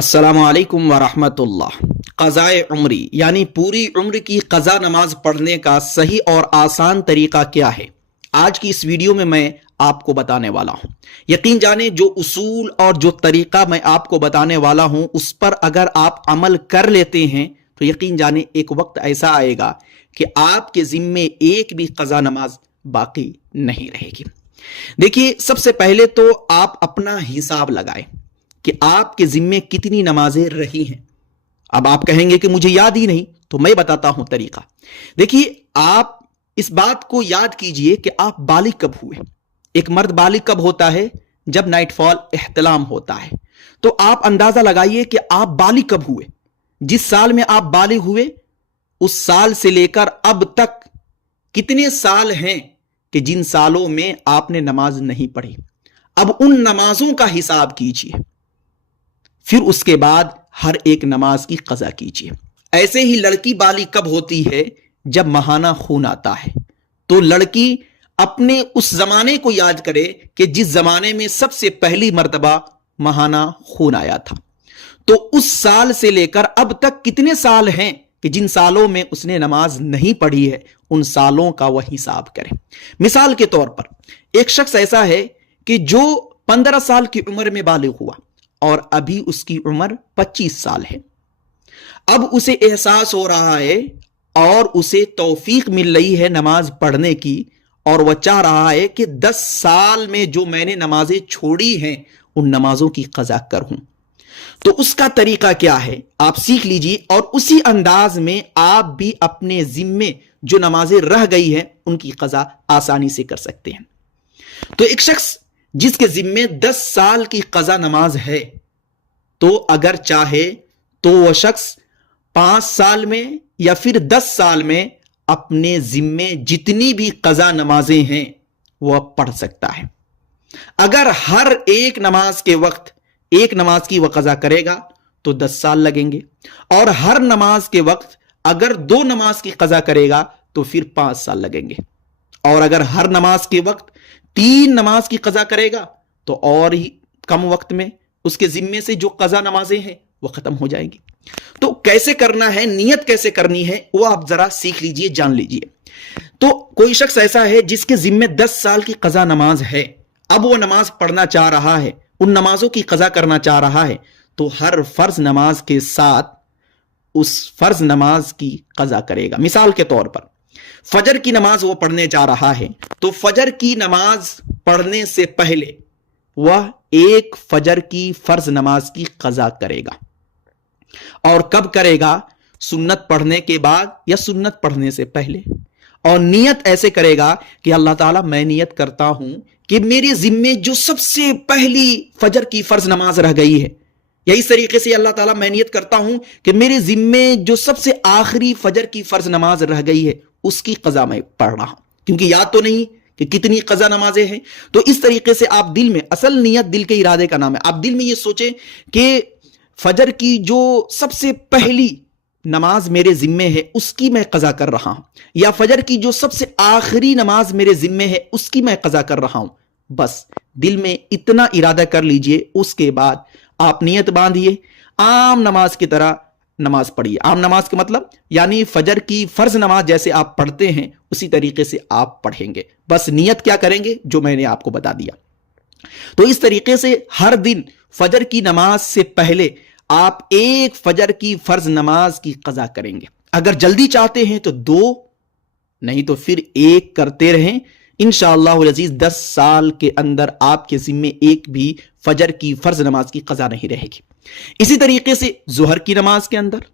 अस्सलामु अलैकुम वरहमतुल्लाह। क़ज़ाए उम्री यानी पूरी उम्र की क़ज़ा नमाज पढ़ने का सही और आसान तरीका क्या है, आज की इस वीडियो में मैं आपको बताने वाला हूं। यकीन जाने जो उसूल और जो तरीका मैं आपको बताने वाला हूं उस पर अगर आप अमल कर लेते हैं तो यकीन जाने एक वक्त ऐसा आएगा कि आपके ज़िम्मे एक भी क़ज़ा नमाज बाकी नहीं रहेगी। देखिए, सबसे पहले तो आप अपना हिसाब लगाएं कि आपके जिम्मे कितनी नमाजें रही हैं। अब आप कहेंगे कि मुझे याद ही नहीं, तो मैं बताता हूं तरीका। देखिए, आप इस बात को याद कीजिए कि आप बालिग कब हुए। एक मर्द बालिग कब होता है? जब नाइटफॉल इह्तिलाम होता है। तो आप अंदाजा लगाइए कि आप बालिग कब हुए। जिस साल में आप बालिग हुए उस साल से लेकर अब तक कितने साल हैं कि जिन सालों में आपने नमाज नहीं पढ़ी। अब उन नमाजों का हिसाब कीजिए, फिर उसके बाद हर एक नमाज की क़ज़ा कीजिए। ऐसे ही लड़की बालिग कब होती है? जब महाना खून आता है। तो लड़की अपने उस जमाने को याद करे कि जिस जमाने में सबसे पहली मर्तबा महाना खून आया था। तो उस साल से लेकर अब तक कितने साल हैं कि जिन सालों में उसने नमाज नहीं पढ़ी है, उन सालों का वह हिसाब करें। मिसाल के तौर पर एक शख्स ऐसा है कि जो 15 साल की उम्र में बालिग हुआ और अभी उसकी उम्र 25 साल है। अब उसे एहसास हो रहा है और उसे तौफीक मिल रही है नमाज पढ़ने की, और वह चाह रहा है कि 10 साल में जो मैंने नमाजें छोड़ी हैं उन नमाजों की क़ज़ा करूं। तो उसका तरीका क्या है आप सीख लीजिए, और उसी अंदाज में आप भी अपने जिम्मे जो नमाजें रह गई हैं उनकी क़ज़ा आसानी से कर सकते हैं। तो एक शख्स जिसके जिम्मे 10 साल की क़ज़ा नमाज है, तो अगर चाहे तो वह शख्स 5 साल में या फिर 10 साल में अपने जिम्मे जितनी भी क़ज़ा नमाजें हैं वह पढ़ सकता है। अगर हर एक नमाज के वक्त एक नमाज की वह क़ज़ा करेगा तो 10 साल लगेंगे, और हर नमाज के वक्त अगर 2 नमाज की क़ज़ा करेगा तो फिर 5 साल लगेंगे, और अगर हर नमाज के वक्त 3 नमाज की क़ज़ा करेगा तो और ही कम वक्त में उसके जिम्मे से जो क़ज़ा नमाजें हैं वो खत्म हो जाएंगी। तो कैसे करना है, नियत कैसे करनी है, वो आप जरा सीख लीजिए, जान लीजिए। तो कोई शख्स ऐसा है जिसके जिम्मे 10 साल की क़ज़ा नमाज है, अब वो नमाज पढ़ना चाह रहा है, उन नमाजों की क़ज़ा करना चाह रहा है, तो हर फर्ज नमाज के साथ उस फर्ज नमाज की क़ज़ा करेगा। मिसाल के तौर पर फजर की नमाज वो पढ़ने जा रहा है, तो फजर की नमाज पढ़ने से पहले वह एक फजर की फर्ज नमाज की क़ज़ा करेगा। और कब करेगा? सुन्नत पढ़ने के बाद या सुन्नत पढ़ने से पहले। और नियत ऐसे करेगा कि अल्लाह ताला, मैं नियत करता हूं कि मेरे जिम्मे जो सबसे पहली फजर की फर्ज नमाज रह गई है, या इस तरीके से अल्लाह ताला, मैं नियत करता हूं कि मेरे जिम्मे जो सबसे आखिरी फजर की फर्ज नमाज रह गई है उसकी क़ज़ा मैं पढ़ रहा हूं, क्योंकि याद तो नहीं कि कितनी क़ज़ा नमाजें हैं। तो इस तरीके से आप दिल में, असल नियत दिल के इरादे का नाम है, आप दिल में ये सोचें कि फजर की जो सबसे पहली नमाज मेरे जिम्मे है उसकी मैं क़ज़ा कर रहा हूं, या फजर की जो सबसे आखिरी नमाज मेरे जिम्मे है उसकी मैं क़ज़ा कर रहा हूं। बस दिल में इतना इरादा कर लीजिए, उसके बाद आप नियत बांधिए, आम नमाज की तरह नमाज पढ़िए। आम नमाज का मतलब यानी फजर की फर्ज नमाज जैसे आप पढ़ते हैं उसी तरीके से आप पढ़ेंगे। बस नियत क्या करेंगे जो मैंने आपको बता दिया। तो इस तरीके से हर दिन फजर की नमाज से पहले आप एक फजर की फर्ज नमाज की क़ज़ा करेंगे। अगर जल्दी चाहते हैं तो 2, नहीं तो फिर 1 करते रहें। इंशाअल्लाह अज़ीज़ 10 साल के अंदर आपके जिम्मे एक भी फजर की फर्ज नमाज की क़ज़ा नहीं रहेगी। इसी तरीके से ज़ोहर की नमाज के अंदर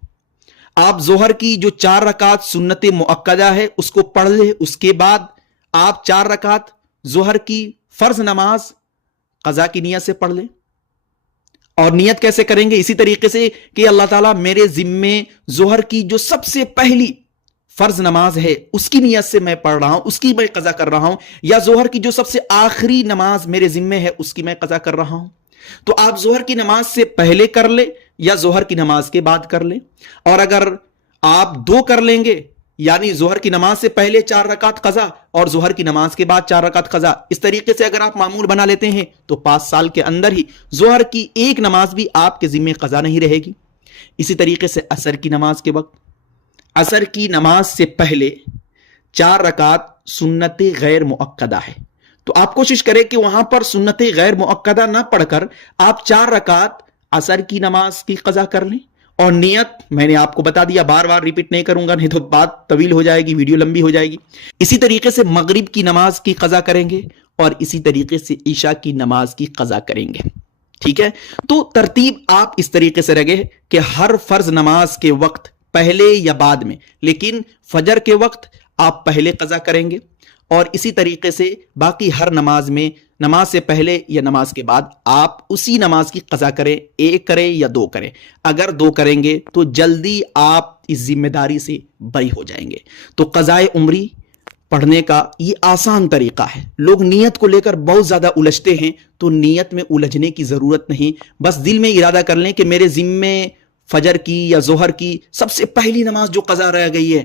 आप ज़ोहर की जो 4 रकात सुन्नत मुअक्कदा है उसको पढ़ ले, उसके बाद आप 4 रकात ज़ोहर की फर्ज नमाज क़ज़ा की नियत से पढ़ लें। और नियत कैसे करेंगे? इसी तरीके से कि अल्लाह ताला, मेरे जिम्मे ज़ोहर की जो सबसे पहली फर्ज नमाज है उसकी नियत से मैं पढ़ रहा हूं, उसकी मैं क़ज़ा कर रहा हूं, या ज़ोहर की जो सबसे आखिरी नमाज मेरे जिम्मे है उसकी मैं क़ज़ा कर रहा हूं। तो आप ज़ोहर की नमाज से पहले कर ले या ज़ोहर की नमाज के बाद कर ले। और अगर आप 2 कर लेंगे یعنی ظہر کی نماز سے پہلے 4 رکعت قضا اور ظہر کی نماز کے بعد 4 رکعت قضا. اس طریقے سے اگر آپ معمول بنا لیتے ہیں تو 5 سال کے اندر ہی ظہر کی ایک نماز بھی آپ کے ذمہ قضا نہیں رہے گی. اسی طریقے سے عصر کی نماز کے وقت، عصر کی نماز سے پہلے 4 رکعت سنت غیر مؤکدہ ہے، تو آپ کوشش کریں کہ وہاں پر سنت غیر مؤکدہ نہ پڑھ کر آپ 4 رکعت عصر کی نماز کی قضا کر لیں. اور نیت میں نے آپ کو بتا دیا، بار بار ریپیٹ نہیں کروں گا نہیں تو بات طویل ہو جائے گی، ویڈیو لمبی ہو جائے گی. اسی طریقے سے مغرب کی نماز کی قضا کریں گے اور اسی طریقے سے عشاء کی نماز کی قضا کریں گے. ٹھیک ہے، تو ترتیب آپ اس طریقے سے رکھیں کہ ہر فرض نماز کے وقت پہلے یا بعد میں، لیکن فجر کے وقت آپ پہلے قضا کریں گے اور اسی طریقے سے باقی ہر نماز میں نماز سے پہلے یا نماز کے بعد آپ اسی نماز کی قضا کریں، 1 کریں یا 2 کریں. اگر 2 کریں گے تو جلدی آپ اس ذمہ داری سے بری ہو جائیں گے. تو قضائے عمری پڑھنے کا یہ آسان طریقہ ہے. لوگ نیت کو لے کر بہت زیادہ الجھتے ہیں، تو نیت میں الجھنے کی ضرورت نہیں. بس دل میں ارادہ کر لیں کہ میرے ذمے فجر کی یا ظہر کی سب سے پہلی نماز جو قضا رہ گئی ہے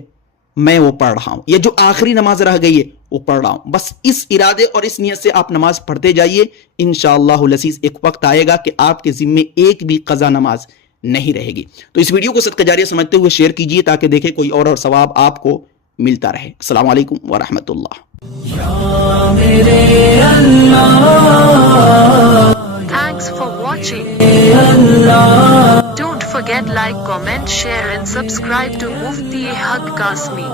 میں وہ پڑھ رہا ہوں، یا جو آخری نماز رہ گئی ہے وہ پڑھ رہا ہوں. بس اس ارادے اور اس نیت سے آپ نماز پڑھتے جائیے. انشاءاللہ العزیز ایک وقت آئے گا کہ آپ کے ذمے ایک بھی قضا نماز نہیں رہے گی. تو اس ویڈیو کو صدقہ جاریہ سمجھتے ہوئے شیئر کیجیے تاکہ دیکھیں کوئی اور ثواب آپ کو ملتا رہے. السلام علیکم ورحمۃ اللہ. Thanks for watching. Don't forget like, comment, share and subscribe to Mufti Haq Kasmi.